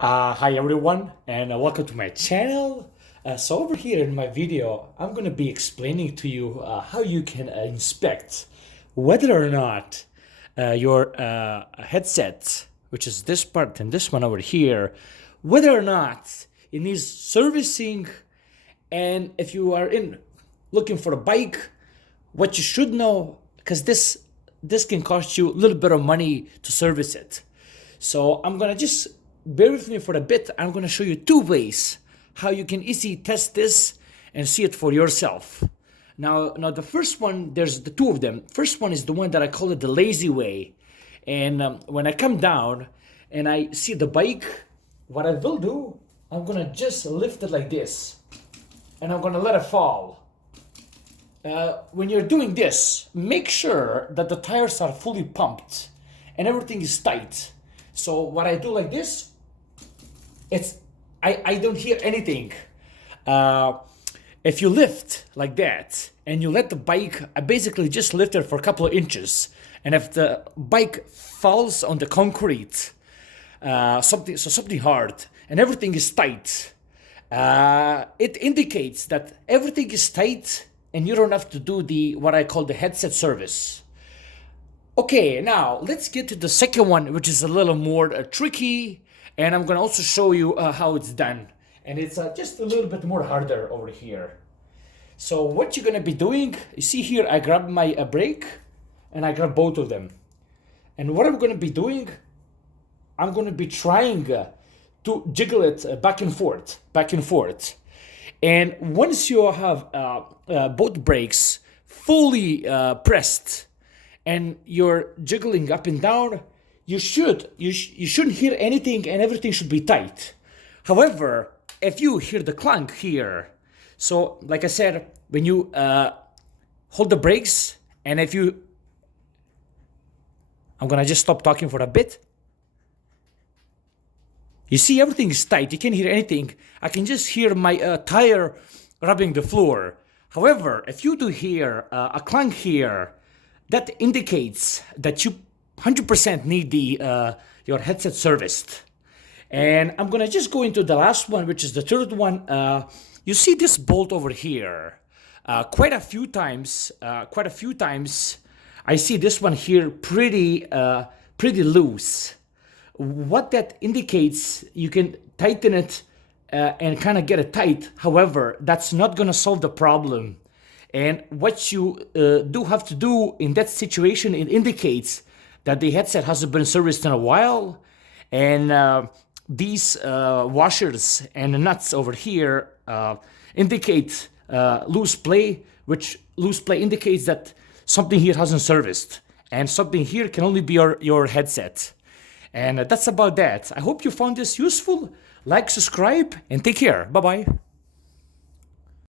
Hi everyone, and welcome to my channel. So over here in my video, I'm going to be explaining to you how you can inspect whether or not your headset, which is this part and this one over here, whether or not it needs servicing. And if you are looking for a bike, what you should know, because this can cost you a little bit of money to service it. So I'm gonna just bear with me for a bit. I'm gonna show you two ways how you can easily test this and see it for yourself. Now the first one, there's the two of them. First one is the one that I call it the lazy way. And when I come down and I see the bike, what I will do, I'm gonna just lift it like this, and I'm gonna let it fall. When you're doing this, make sure that the tires are fully pumped and everything is tight. So what I do like this, I don't hear anything. If you lift like that and you let the bike, I basically just lift it for a couple of inches, and if the bike falls on the concrete, something hard and everything is tight, it indicates that everything is tight and you don't have to do what I call the headset service. Okay, now let's get to the second one, which is a little more tricky, and I'm gonna also show you how it's done. And it's just a little bit more harder over here. So what you're gonna be doing, you see here, I grab my brake and I grab both of them. And what I'm gonna be doing, I'm gonna be trying to jiggle it back and forth. And once you have both brakes fully pressed and you're jiggling up and down, you shouldn't hear anything and everything should be tight. However, if you hear the clunk here, so like I said, when you hold the brakes, and I'm gonna just stop talking for a bit. You see, everything is tight. You can't hear anything. I can just hear my tire rubbing the floor. However, if you do hear a clank here, that indicates that you 100% need your headset serviced. And I'm gonna just go into the last one, which is the third one. You see this bolt over here. Quite a few times, I see this one here pretty loose. What that indicates, you can tighten it and kind of get it tight. However, that's not going to solve the problem. And what you do have to do in that situation, it indicates that the headset hasn't been serviced in a while. And these washers and the nuts over here indicate loose play, which loose play indicates that something here hasn't serviced. And something here can only be your headset. And that's about that. I hope you found this useful. Like, subscribe, and take care. Bye-bye.